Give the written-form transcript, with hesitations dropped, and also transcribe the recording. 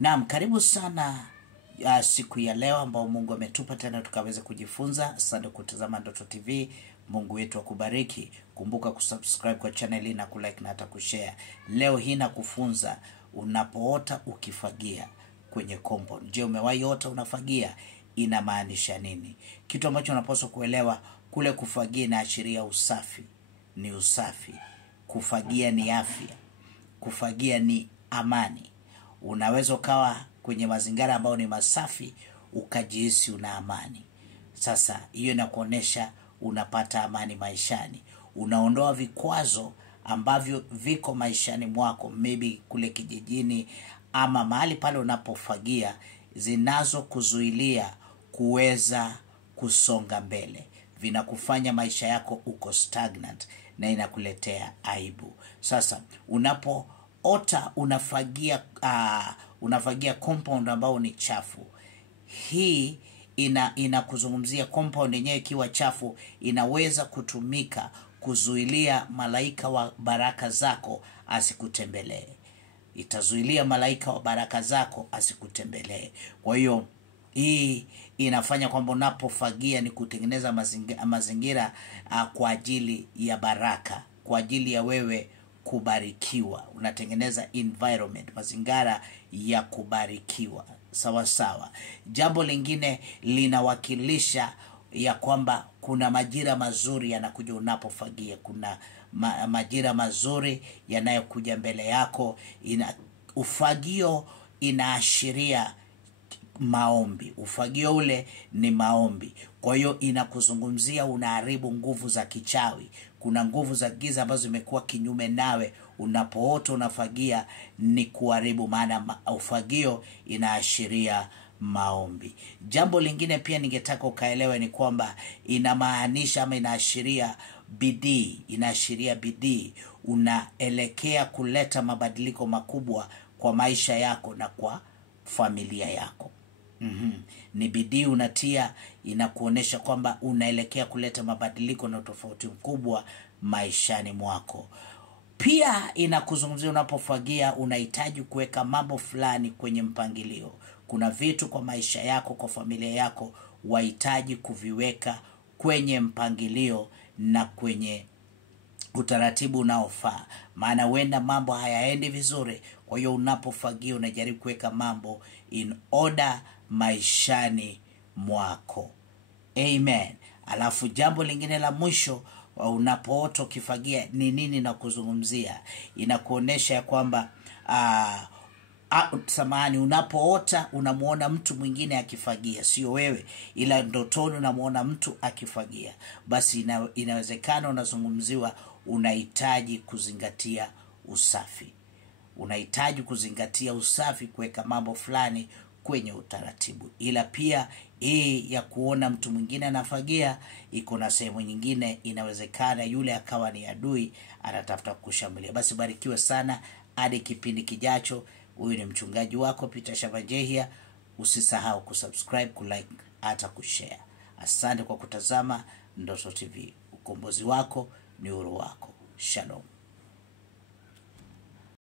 Naam, karibu sana siku ya leo ambao Mungu ametupa tena tukaweze kujifunza. Asante kutazama Ndoto TV. Mungu wetu akubariki. Kumbuka kusubscribe kwa channel hii na kulike na hata kushare. Leo hii nakufunza unapoota ukifagia kwenye compound. Je, umewahi ota unafagia? Inamaanisha nini? Kitu ambacho unapaswa kuelewa, kule kufagia inaashiria usafi. Ni usafi. Kufagia ni afya. Kufagia ni amani. Unaweza ukawa kwenye mazingira ambayo ni masafi ukajihisi una amani. Sasa hiyo inakuonesha unapata amani maishani. Unaondoa vikwazo ambavyo viko maishani mwako, maybe kule kijijini ama mahali pale unapofagia, zinazo kuzuilia kuweza kusonga mbele. Vinakufanya maisha yako uko stagnant na inakuletea aibu. Sasa unapoota unafagia compound ambao ni chafu, hii inakuzungumzia compound yenyewe ikiwa chafu inaweza kutumika kuzuilia malaika wa baraka zako asikutembelee. Itazuilia malaika wa baraka zako asikutembelee. Kwa hiyo hii inafanya kwamba unapofagia ni kutengeneza mazingira kwa ajili ya baraka, kwa ajili ya wewe kubarikiwa. Unatengeneza environment, mazingira ya kubarikiwa. Sawa sawa. Jambo lingine linawakilisha ya kwamba kuna majira mazuri yanakuja unapofagia. Kuna majira mazuri yanayokuja mbele yako. Ufagio inaashiria maombi. Ufagio ule ni maombi. Kwa hiyo inakuzungumzia unaharibu nguvu za kichawi. Kuna nguvu za giza ambazo zimekuwa kinyume nawe. Unapoota unafagia ni kuharibu, maana ufagio inaashiria maombi. Jambo lingine pia ningetaka ukaelewe ni kwamba inamaanisha ama inaashiria bidii. Inaashiria bidii. Unaelekea kuleta mabadiliko makubwa kwa maisha yako na kwa familia yako. Ni bidii unatia, inakuonesha kwamba unaelekea kuleta mabadiliko na tofauti mkubwa maishani mwako. Pia inakuzungumzia unapofagia unahitaji kuweka mambo fulani kwenye mpangilio. Kuna vitu kwa maisha yako, kwa familia yako, wahitaji kuviweka kwenye mpangilio na kwenye utaratibu unaofaa. Maana huenda mambo hayaendi vizuri. Kwa hiyo unapofagia unajaribu kuweka mambo in order maishani mwako. Amen. Alafu jambo lingine la mwisho, unapoota ukifagia ni nini na kuzungumzia? Inakuonesha ya kwamba unapoota unamuona mtu mwingine akifagia, sio wewe, ila ndotoni unamuona mtu akifagia. Basi inawezekana unazungumziwa unahitaji kuzingatia usafi. Unahitaji kuzingatia usafi, kuweka mambo fulani kwenye utaratibu. Ila pia hii ya kuona mtu mwingine anafagia iko na sehemu nyingine, inawezekana yule akawa ni adui anatafuta kushambulia. Basi barikiwe sana hadi kipindi kijacho. Huyu ni mchungaji wako Peter Shabajehia. Usisahau kusubscribe, kulike hata kushare. Asante kwa kutazama Ndoto TV. Ukombozi wako ni uhuru wako. Shalom.